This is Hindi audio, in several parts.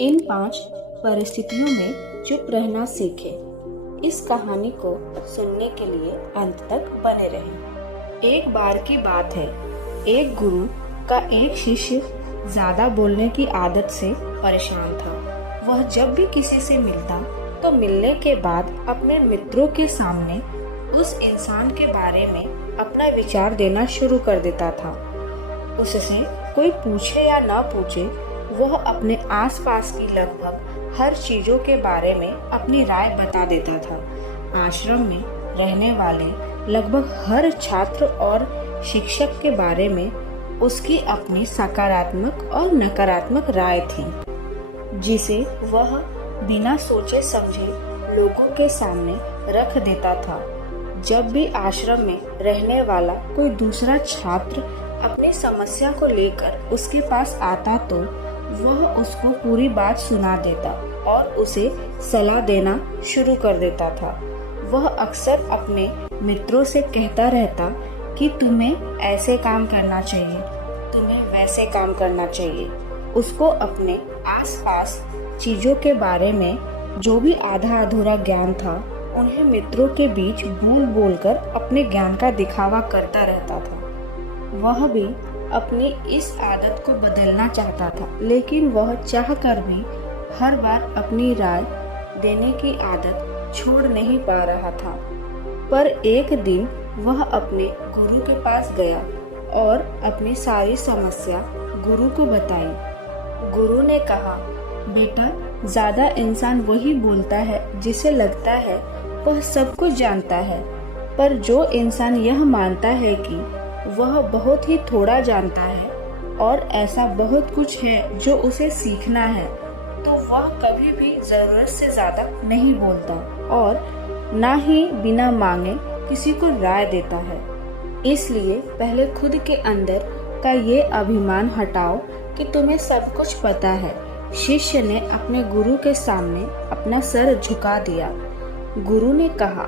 इन 5 परिस्थितियों में चुप रहना सीखें। इस कहानी को सुनने के लिए अंत तक बने रहें। एक बार की बात है, एक गुरु का एक शिष्य ज्यादा बोलने की आदत से परेशान था। वह जब भी किसी से मिलता तो मिलने के बाद अपने मित्रों के सामने उस इंसान के बारे में अपना विचार देना शुरू कर देता था। उससे कोई पूछे या ना पूछे, वह अपने आसपास की लगभग हर चीजों के बारे में अपनी राय बता देता था। आश्रम में रहने वाले लगभग हर छात्र और शिक्षक के बारे में उसकी अपनी सकारात्मक और नकारात्मक राय थी, जिसे वह बिना सोचे समझे लोगों के सामने रख देता था। जब भी आश्रम में रहने वाला कोई दूसरा छात्र अपनी समस्या को लेकर उसके पास आता तो वह उसको पूरी बात सुना देता और उसे सलाह देना शुरू कर देता था। वह अक्सर अपने मित्रों से कहता रहता कि तुम्हें ऐसे काम करना चाहिए, तुम्हें वैसे काम करना चाहिए। उसको अपने आसपास चीजों के बारे में जो भी आधा अधूरा ज्ञान था, उन्हें मित्रों के बीच बोल बोलकर अपने ज्ञान का दिखावा करता रहता था। वह भी अपनी इस आदत को बदलना चाहता था, लेकिन वह चाहकर भी हर बार अपनी राय देने की आदत छोड़ नहीं पा रहा था। पर एक दिन वह अपने गुरु के पास गया और अपनी सारी समस्या गुरु को बताई। गुरु ने कहा, बेटा, ज्यादा इंसान वही बोलता है जिसे लगता है वह सब कुछ जानता है, पर जो इंसान यह मानता है कि वह बहुत ही थोड़ा जानता है और ऐसा बहुत कुछ है जो उसे सीखना है, तो वह कभी भी जरूरत से ज्यादा नहीं बोलता और ना ही बिना मांगे किसी को राय देता है। इसलिए पहले खुद के अंदर का ये अभिमान हटाओ कि तुम्हें सब कुछ पता है। शिष्य ने अपने गुरु के सामने अपना सर झुका दिया। गुरु ने कहा,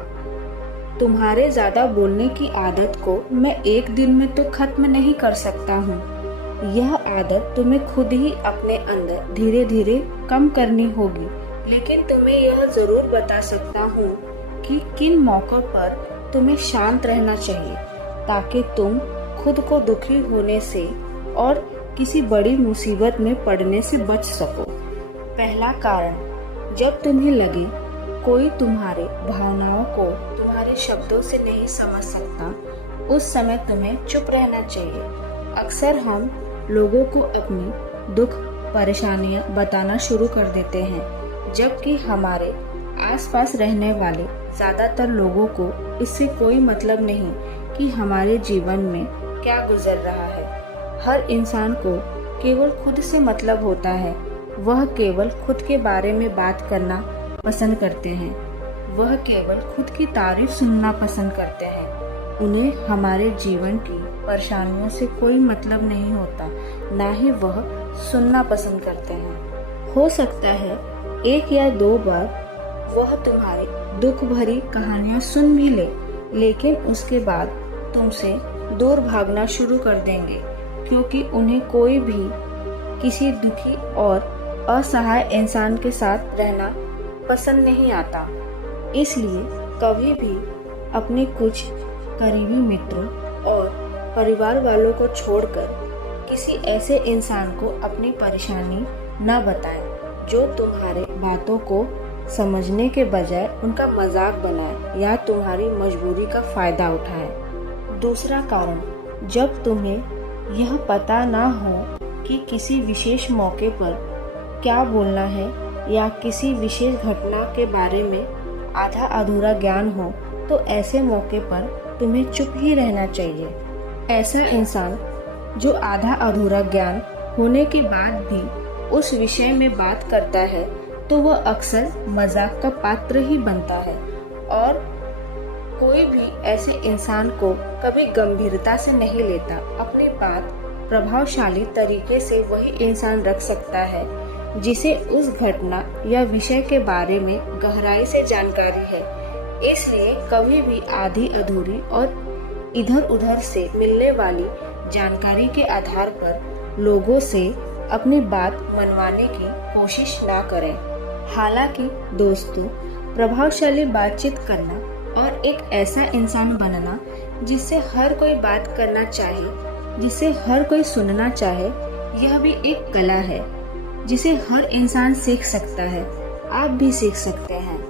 तुम्हारे ज्यादा बोलने की आदत को मैं एक दिन में तो खत्म नहीं कर सकता हूँ। यह आदत तुम्हें खुद ही अपने अंदर धीरे धीरे कम करनी होगी, लेकिन तुम्हें यह जरूर बता सकता हूँ कि किन मौकों पर तुम्हें शांत रहना चाहिए, ताकि तुम खुद को दुखी होने से और किसी बड़ी मुसीबत में पड़ने से बच सको। पहला कारण, जब तुम्हें लगे कोई तुम्हारे भावनाओं को तुम्हारे शब्दों से नहीं समझ सकता, उस समय तुम्हें चुप रहना चाहिए। अक्सर हम लोगों को अपनी दुख परेशानियां बताना शुरू कर देते हैं, जबकि हमारे आसपास रहने वाले ज्यादातर लोगों को इससे कोई मतलब नहीं कि हमारे जीवन में क्या गुजर रहा है। हर इंसान को केवल खुद से मतलब होता है। वह केवल खुद के बारे में बात करना पसंद करते हैं। वह केवल खुद की तारीफ सुनना पसंद करते हैं। उन्हें हमारे जीवन की परेशानियों से कोई मतलब नहीं होता, ना ही वह सुनना पसंद करते हैं। हो सकता है 1 या 2 बार वह तुम्हारी दुख भरी कहानियां सुन भी ले, लेकिन उसके बाद तुमसे दूर भागना शुरू कर देंगे, क्योंकि उन्हें कोई भी किसी दुखी और असहाय इंसान के साथ रहना पसंद नहीं आता। इसलिए कभी भी अपने कुछ करीबी मित्रों और परिवार वालों को छोड़कर किसी ऐसे इंसान को अपनी परेशानी न बताएं जो तुम्हारे बातों को समझने के बजाय उनका मजाक बनाए या तुम्हारी मजबूरी का फायदा उठाए। दूसरा कारण, जब तुम्हें यह पता ना हो कि किसी विशेष मौके पर क्या बोलना है या किसी विशेष घटना के बारे में आधा अधूरा ज्ञान हो, तो ऐसे मौके पर तुम्हें चुप ही रहना चाहिए। ऐसा इंसान जो आधा अधूरा ज्ञान होने के बाद भी उस विषय में बात करता है, तो वह अक्सर मजाक का पात्र ही बनता है और कोई भी ऐसे इंसान को कभी गंभीरता से नहीं लेता। अपनी बात प्रभावशाली तरीके से वही इंसान रख सकता है जिसे उस घटना या विषय के बारे में गहराई से जानकारी है। इसलिए कभी भी आधी अधूरी और इधर उधर से मिलने वाली जानकारी के आधार पर लोगों से अपनी बात मनवाने की कोशिश ना करें। हालांकि दोस्तों, प्रभावशाली बातचीत करना और एक ऐसा इंसान बनना जिससे हर कोई बात करना चाहे, जिसे हर कोई सुनना चाहे, यह भी एक कला है जिसे हर इंसान सीख सकता है। आप भी सीख सकते हैं।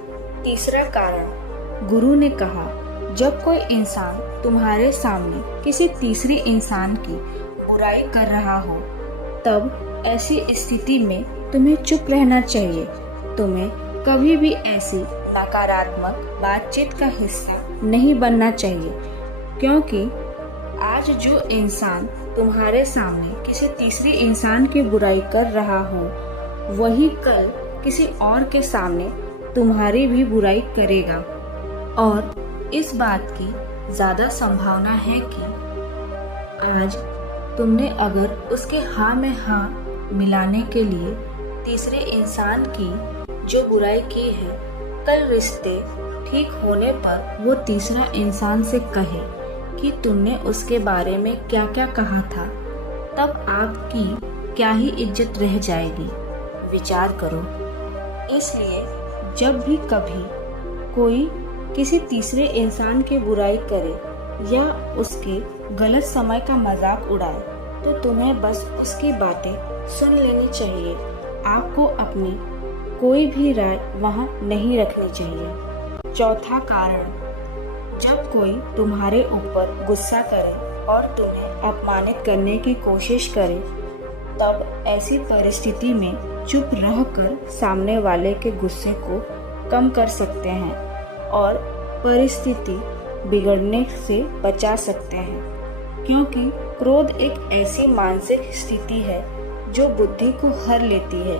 तीसरा कारण, गुरु ने कहा, जब कोई इंसान तुम्हारे सामने किसी तीसरी इंसान की बुराई कर रहा हो, तब ऐसी स्थिति में तुम्हें चुप रहना चाहिए। तुम्हें कभी भी ऐसी नकारात्मक बातचीत का हिस्सा नहीं बनना चाहिए, क्योंकि आज जो इंसान तुम्हारे सामने किसी तीसरी इंसान की बुराई कर रहा हो, वही कल किसी और के सामने तुम्हारी भी बुराई करेगा। और इस बात की ज्यादा संभावना है कि आज तुमने अगर उसके हाँ में हाँ मिलाने के लिए तीसरे इंसान की जो बुराई की है, कल रिश्ते ठीक होने पर वो तीसरा इंसान से कहे कि तुमने उसके बारे में क्या क्या कहा था, तब आपकी क्या ही इज्जत रह जाएगी। विचार करो। इसलिए जब भी कभी कोई किसी तीसरे इंसान की बुराई करे या उसके गलत समय का मजाक उड़ाए, तो तुम्हें बस उसकी बातें सुन लेनी चाहिए। आपको अपनी कोई भी राय वहां नहीं रखनी चाहिए। चौथा कारण, जब कोई तुम्हारे ऊपर गुस्सा करे और तुम्हें अपमानित करने की कोशिश करे, तब ऐसी परिस्थिति में चुप रहकर सामने वाले के गुस्से को कम कर सकते हैं और परिस्थिति बिगड़ने से बचा सकते हैं, क्योंकि क्रोध एक ऐसी मानसिक स्थिति है जो बुद्धि को हर लेती है।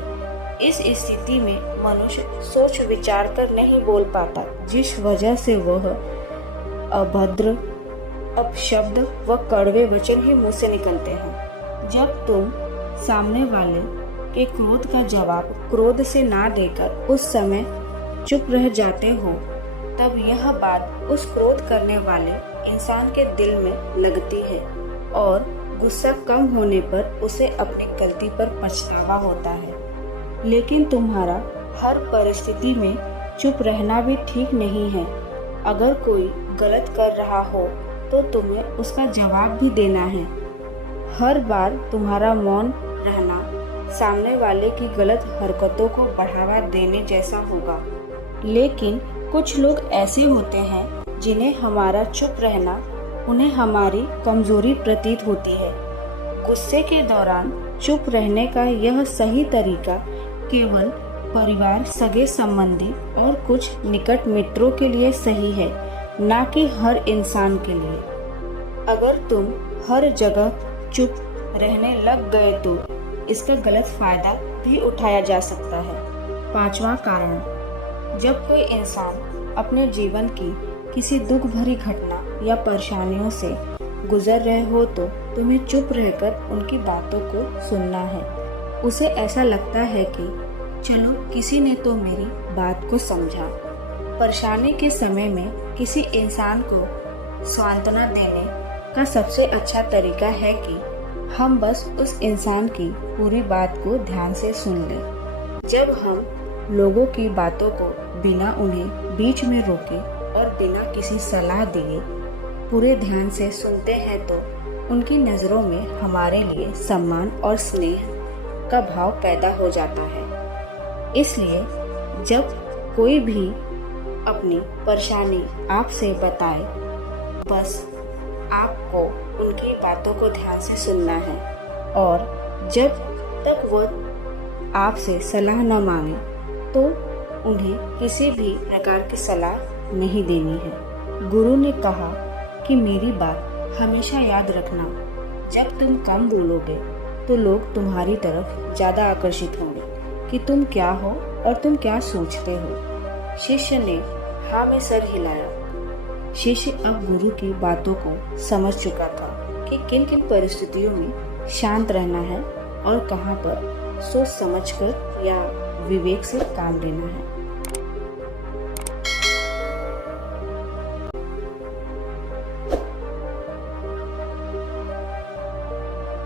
इस स्थिति में मनुष्य सोच विचार कर नहीं बोल पाता, जिस वजह से वह अभद्र अपशब्द व कड़वे वचन ही मुंह से निकलते हैं। जब तुम सामने वाले के क्रोध का जवाब क्रोध से ना देकर उस समय चुप रह जाते हो, तब यह बात उस क्रोध करने वाले इंसान के दिल में लगती है और गुस्सा कम होने पर उसे अपनी गलती पर पछतावा होता है। लेकिन तुम्हारा हर परिस्थिति में चुप रहना भी ठीक नहीं है। अगर कोई गलत कर रहा हो तो तुम्हें उसका जवाब भी देना है। हर बार तुम्हारा मौन रहना सामने वाले की गलत हरकतों को बढ़ावा देने जैसा होगा। लेकिन कुछ लोग ऐसे होते हैं जिन्हें हमारा चुप रहना उन्हें हमारी कमजोरी प्रतीत होती है। गुस्से के दौरान चुप रहने का यह सही तरीका केवल परिवार, सगे संबंधी और कुछ निकट मित्रों के लिए सही है, ना कि हर इंसान के लिए। अगर तुम हर जगह चुप रहने लग गए तो इसका गलत फायदा भी उठाया जा सकता है। पांचवा कारण, जब कोई इंसान अपने जीवन की किसी दुख भरी घटना या परेशानियों से गुजर रहे हो, तो तुम्हें चुप रहकर उनकी बातों को सुनना है। उसे ऐसा लगता है कि चलो किसी ने तो मेरी बात को समझा। परेशानी के समय में किसी इंसान को सांत्वना देने का सबसे अच्छा तरीका है कि हम बस उस इंसान की पूरी बात को ध्यान से सुन लें। जब हम लोगों की बातों को बिना उन्हें बीच में रोके और बिना किसी सलाह दिए पूरे ध्यान से सुनते हैं, तो उनकी नज़रों में हमारे लिए सम्मान और स्नेह का भाव पैदा हो जाता है। इसलिए जब कोई भी अपनी परेशानी आपसे बताए, बस आपको उनकी बातों को ध्यान से सुनना है और जब तक वह आपसे सलाह न मांगे तो उन्हें किसी भी प्रकार की सलाह नहीं देनी है। गुरु ने कहा कि मेरी बात हमेशा याद रखना, जब तुम कम बोलोगे तो लोग तुम्हारी तरफ ज्यादा आकर्षित होंगे कि तुम क्या हो और तुम क्या सोचते हो। शिष्य ने हाँ में सर हिलाया। शिष्य अब गुरु की बातों को समझ चुका था कि किन किन परिस्थितियों में शांत रहना है और कहाँ पर सोच समझकर या विवेक से काम लेना है।